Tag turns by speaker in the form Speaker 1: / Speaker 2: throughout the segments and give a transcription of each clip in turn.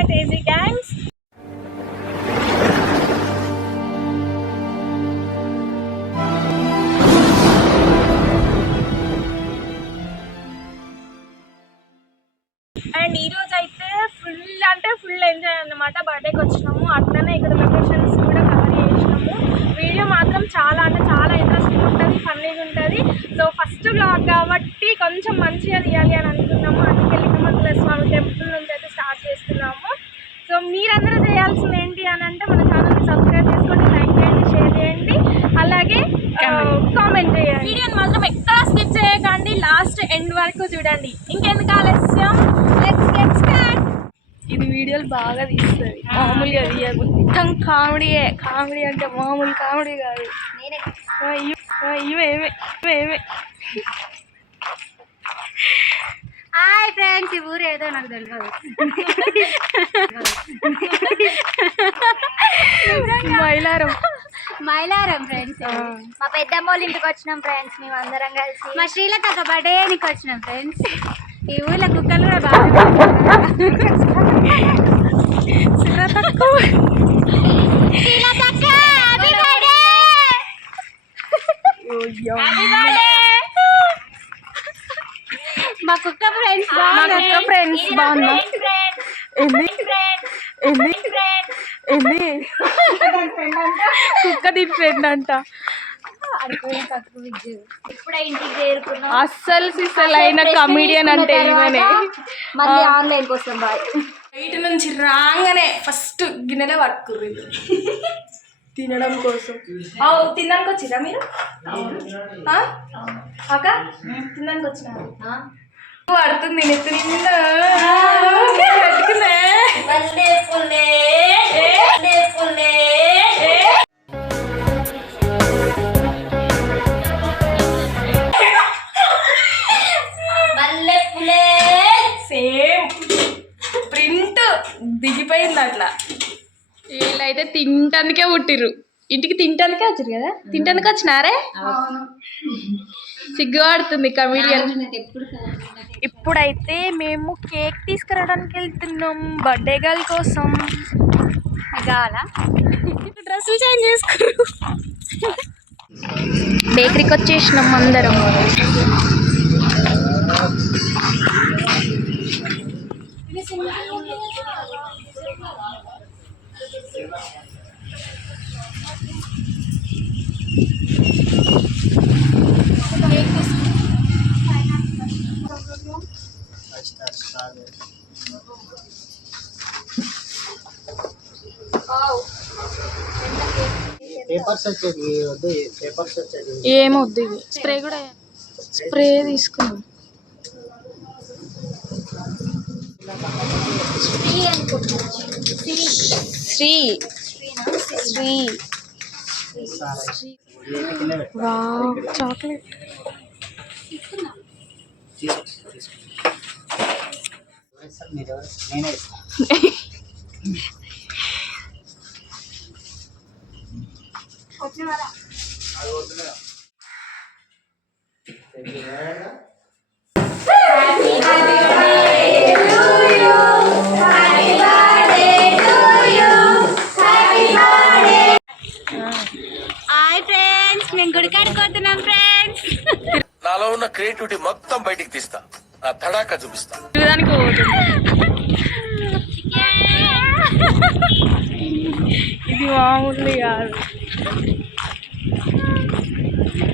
Speaker 1: At AG gangs and ఈ రోజు అయితే ఫుల్ అంటే ఫుల్ ఎంజాయ్ అన్నమాట. బర్త్డేకి వచ్చినాము. అట్లనే ఇక్కడ లొకేషన్స్ కూడా కవర్ చేసినాము. వీడియో మాత్రం చాలా అంటే చాలా ఇంట్రెస్టింగ్ ఉంటుంది ఫన్నీగా ఉంటుంది. సో ఫస్ట్ బ్లాగ్ కాబట్టి కొంచెం మంచిగా తీయాలి అని అనుకున్నాము. అందుకే లింగమంతుల స్వామి టెంపుల్ నుంచి వరకు చూడండి. ఇంకెందుకు ఆలస్యం? లెట్స్ గెట్ స్టార్ట్ ఇది వీడియోలు బాగా తీస్తుంది. మామూలుగా తీయదు మొత్తం కామెడీయే. కామెడీ అంటే మామూలు కామెడీ కాదు.
Speaker 2: హాయ్ ఫ్రెండ్స్ ఈ ఊరు ఏదో నాకు తెలియదు
Speaker 1: మైలారం.
Speaker 2: మైలారం ఫ్రెండ్స్. మా పెద్దమ్మ వాళ్ళ ఇంటికి వచ్చినాం ఫ్రెండ్స్ మేము అందరం కలిసి మా శ్రీలత ఒక బర్త్డేకి వచ్చినాం ఫ్రెండ్స్ ఈ ఊర్లో కుక్కలు కూడా బాగా! మా కుక్క ఫ్రెండ్స్
Speaker 1: మా కుక్క friends బాగుందా? ఏంది ఏంది కుక్క దీని ఫ్రెండ్ అంట. అస్సలు సిస్సలు అయిన కమిడియన్ అంటే ఈమెనే
Speaker 2: మళ్ళీ ఆన్లైన్ కోసం బాయ్
Speaker 1: బయట నుంచి రాగానే ఫస్ట్ గిన్నెలే పట్టుకుర్రు. తినడం కోసం. అవు తినడానికి వచ్చిరా మీరు? అక్క? తినడానికి వచ్చినారు పడుతుంది నెత్తి నిండా. పుట్టిర్రు ఇంటికి తింటానికే వచ్చారు కదా? తింటానికి వచ్చినారే? సిగ్గుపడుతుంది కమిడియన్ ఇప్పుడైతే మేము కేక్ తీసుకురావడానికి వెళ్తున్నాం బర్త్డే గర్ల్ కోసం.
Speaker 2: కావాలా
Speaker 1: డ్రెస్సులు చేంజ్ చేసుకురు బేకరీకి వచ్చేసినాం అందరం.
Speaker 3: పేపర్స్ వచ్చేది వద్దు పేపర్స్ వచ్చేది
Speaker 1: ఏమొద్దు ఇది స్ప్రే కూడా స్ప్రే తీసుకున్నాం. శ్రీ శ్రీ. Wow chocolate?
Speaker 3: నేనే
Speaker 4: నాలో ఉన్న క్రియేటివిటీ మొత్తం బయటికి తీస్తా. నా తడాక చూపిస్తా.
Speaker 1: చూడడానికి ఇది మామూలు కాదు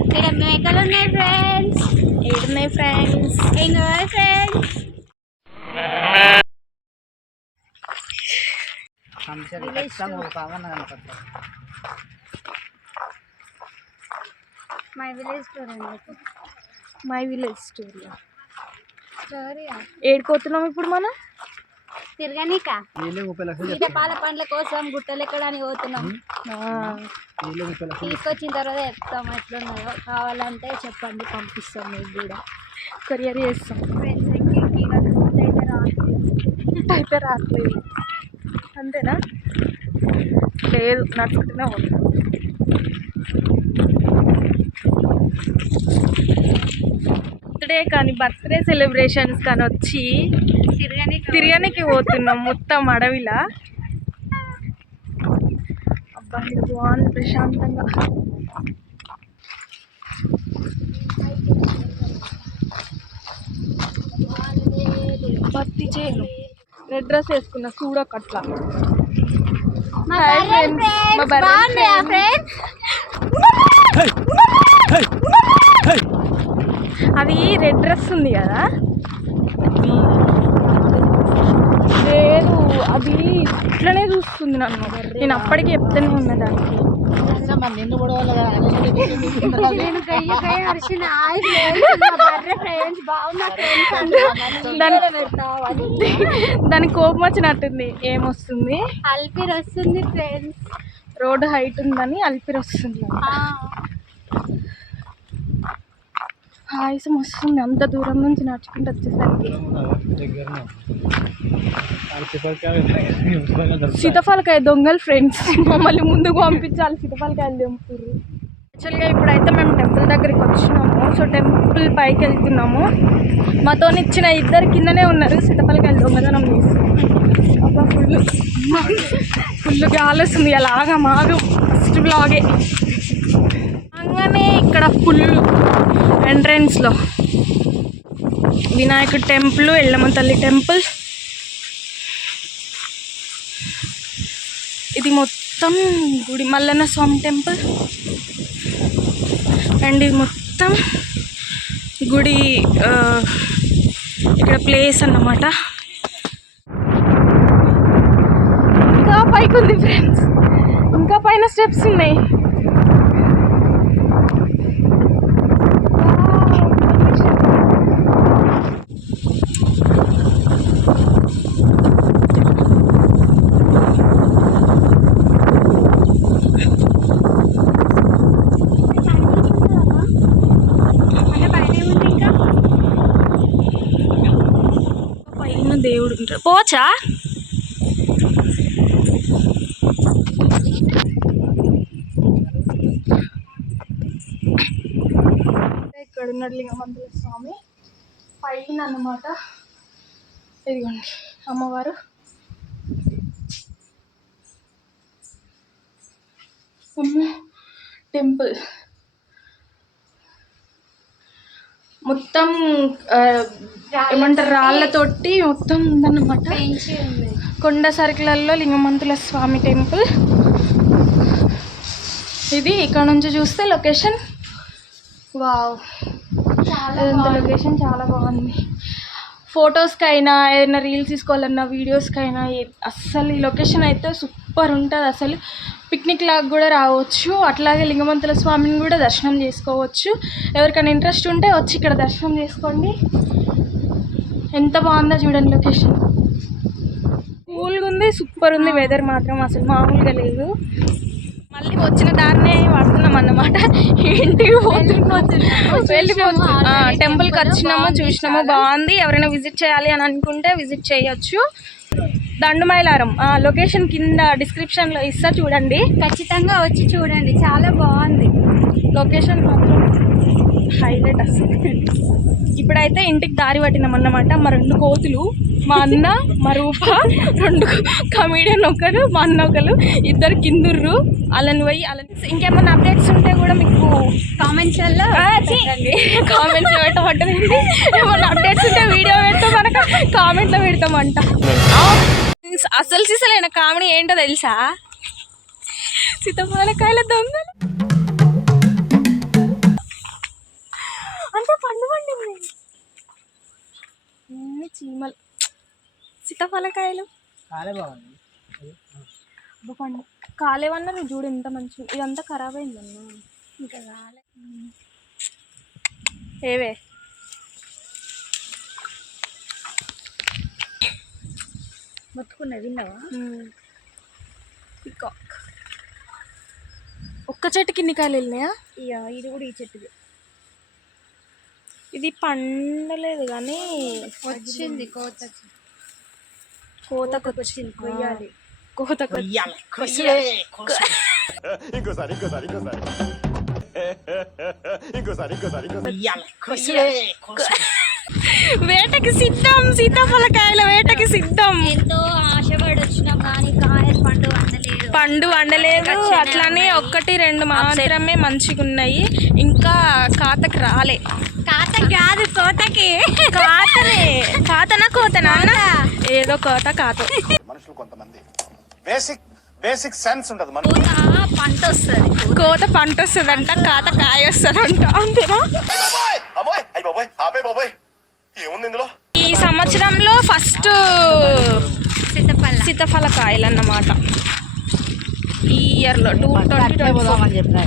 Speaker 2: ఇక్కడ మేకలు ఉన్నాయి ఫ్రెండ్స్
Speaker 1: ఏడున్నాయి ఫ్రెండ్స్
Speaker 2: ఇంకా ఫ్రెండ్స్ మై విలేజ్ స్టోరీ అండి
Speaker 1: మై విలేజ్ స్టోరీ
Speaker 2: స్టోరీ
Speaker 1: ఏడుకోతున్నాం ఇప్పుడు మనం?
Speaker 2: తిరగనీక? పాల పండ్ల కోసం గుట్టలు ఎక్కడానికి పోతున్నాం తీసుకొచ్చిన తర్వాత చెప్తాం ఎట్లున్నాయో కావాలంటే చెప్పండి పంపిస్తాం మీకు కూడా.
Speaker 1: కొరియర్ చేస్తాం.
Speaker 2: ఫ్రెండ్స్ ఎక్కి అయితే రాదు
Speaker 1: అయితే రావట్లేదు. అంతేనా? లేదు నడుచుకుంటూనే పోతాం. బర్త్డే కానీ బర్త్డే సెలబ్రేషన్స్ కానీ వచ్చి
Speaker 2: తిరగని
Speaker 1: తిరగనికి పోతున్నాం మొత్తం అడవిలా. అబ్బా ఇది బాగుంది ప్రశాంతంగా పత్తి చేయను రెడ్ డ్రెస్ వేసుకున్నా చూడకట్లా అది రెడ్ డ్రెస్ ఉంది కదా? లేదు అది ఇట్లనే చూస్తుంది నన్ను. నేను అప్పటికి చెప్తూనే ఉన్నా దానికి. దాని దానికి కోపం వచ్చినట్టుంది. ఏమొస్తుంది?
Speaker 2: అల్పిర్ వస్తుంది ఫ్రెండ్స్.
Speaker 1: రోడ్ హైట్ ఉందని అల్పిరి వస్తుంది. పాయసం వస్తుంది అంత దూరం నుంచి నడుచుకుంటూ వచ్చేసరికి. సీతఫలకాయ దొంగలు ఫ్రెండ్స్ మమ్మల్ని ముందుకు పంపించాలి సీతఫలకాయలు తెంపుతారు యాక్చువల్గా ఇప్పుడైతే మేము టెంపుల్ దగ్గరికి వచ్చినాము. సో టెంపుల్ పైకి వెళ్తున్నాము. మాతో ఇచ్చిన ఇద్దరు కిందనే ఉన్నారు సీతఫలకాయలు దొంగతనం చేసి. అబ్బా ఫుల్ ఫుల్ గాలి వస్తుంది అలాగా మాగు. ఫస్ట్ బ్లాగే రాగానే ఇక్కడ ఫుల్ ఎంట్రన్స్లో వినాయకుడు టెంపుల్ ఎల్లమ్మ తల్లి టెంపుల్ ఇది మొత్తం గుడి మల్లన్న స్వామి టెంపుల్ అండ్ ఇది మొత్తం గుడి ఆ, ఇక్కడ ప్లేస్ అన్నమాట. ఇంకా పైకి ఉంది ఫ్రెండ్స్ ఇంకా పైన స్టెప్స్ ఉన్నాయి
Speaker 2: అంటే పైన ఉంది ఇంకా
Speaker 1: పైన దేవుడు పోవచ్చా? ఇక్కడ ఉన్నాడు లింగమంతుల స్వామి. పైన అన్నమాట ఇదిగోండి అమ్మవారు. టెంపుల్. మొత్తం ఏమంటారు రాళ్ళతోటి మొత్తం ఉందన్నమాట. కొండ సరుకులలో లింగమంతుల స్వామి టెంపుల్. ఇది ఇక్కడ నుంచి చూస్తే లొకేషన్. వావ్. లొకేషన్ చాలా బాగుంది. ఫొటోస్కి అయినా ఏదైనా రీల్స్ తీసుకోవాలన్నా వీడియోస్కి అయినా ఏ- అస్సలు ఈ లొకేషన్ అయితే సూపర్ ఉంటుంది. అసలు పిక్నిక్ లాగా కూడా రావచ్చు. అట్లాగే లింగమంతుల స్వామిని కూడా దర్శనం చేసుకోవచ్చు. ఎవరికైనా ఇంట్రెస్ట్ ఉంటే వచ్చి ఇక్కడ దర్శనం చేసుకోండి. ఎంత బాగుందో చూడండి లొకేషన్. కూల్గా ఉంది సూపర్ ఉంది వెదర్ మాత్రం అసలు మామూలుగా లేదు. మళ్ళీ వచ్చిన దారినే పడుతున్నాం అన్నమాట. ఇంటికి పోతున్నాం వెళ్ళిపోతున్నాం టెంపుల్కి వచ్చినాము చూసినాము? బాగుంది. ఎవరైనా విజిట్ చేయాలి అని అనుకుంటే విజిట్ చేయొచ్చు. దండుమైలారం. లొకేషన్ కింద డిస్క్రిప్షన్లో ఇస్తా చూడండి.
Speaker 2: ఖచ్చితంగా వచ్చి చూడండి. చాలా బాగుంది.
Speaker 1: లొకేషన్ మాత్రం హైలైట్ అసలు. ఇప్పుడైతే ఇంటికి దారి పట్టినాం అన్నమాట. మా రెండు కోతులు మా అన్న మా రూప రెండు కమీడియన్ ఒకరు మా అన్న ఒకరు ఇద్దరు కిందుర్రు. అలని పోయి అలని ఇంకేమన్నా అప్డేట్స్ ఉంటే కూడా మీకు
Speaker 2: కామెంట్స్లలో
Speaker 1: కామెంట్స్ పెట్టమంటుంది ఏమన్నా అప్డేట్స్ ఉంటే వీడియో పెడతాం మనకు కామెంట్లో పెడతామంట. అసలు సీసలైన కామెడీ ఏంటో తెలుసా? సీతపాలకాయల దొంగలు. అంత పండు పండింది అన్ని చీమలు. సీతాఫలకాయలు పండు. కాలేవన్నా నువ్వు చూడు ఎంత మంచి ఇదంతా ఖరాబ్ అయిందన్న ఇంకా కాలే ఏవే?
Speaker 2: మొత్తుకున్నది విన్నావా?
Speaker 1: పికాక్. ఒక్క చెట్టుకి ఇన్ని కాయలు వెళ్ళినాయా?
Speaker 2: ఇక ఇది కూడా ఈ చెట్టుది.
Speaker 1: ఇది పండలేదు కానీ
Speaker 2: వచ్చింది కోత.
Speaker 1: కోతకు వచ్చింది కొయ్యాలి. కోతకు
Speaker 3: కొయ్యాలి
Speaker 4: ఇంకోసారి ఇంకోసారి ఇంకోసారి.
Speaker 1: వేటకి సిద్ధం సీతాఫలకాయల వేటకి సిద్ధం.
Speaker 2: ఎంతో ఆశపడి వచ్చినాం కానీ కాయలు పండు అందలేదు.
Speaker 1: పండు వండలేదు అట్లానే ఒక్కటి రెండు మాత్రమే మంచిగా ఉన్నాయి ఇంకా కాతకి రాలే.
Speaker 2: కాత కాదు కోతకి.
Speaker 1: కాతనే. కాతనా కోతనా? ఏదో కోత కాత.
Speaker 5: మనుషులు కొంతమంది. బేసిక్ బేసిక్ సెన్స్ ఉండదు మన
Speaker 2: కోత పంట వస్తుంది
Speaker 1: కోత పంట వస్తుందంట కాత కాయ వస్తుందంట అంతేనా ఈ సంవత్సరంలో ఫస్ట్ సీతఫల కాయలు అన్నమాట ఈ ఇయర్లో టూ ట్వంటీ ట్వంటీ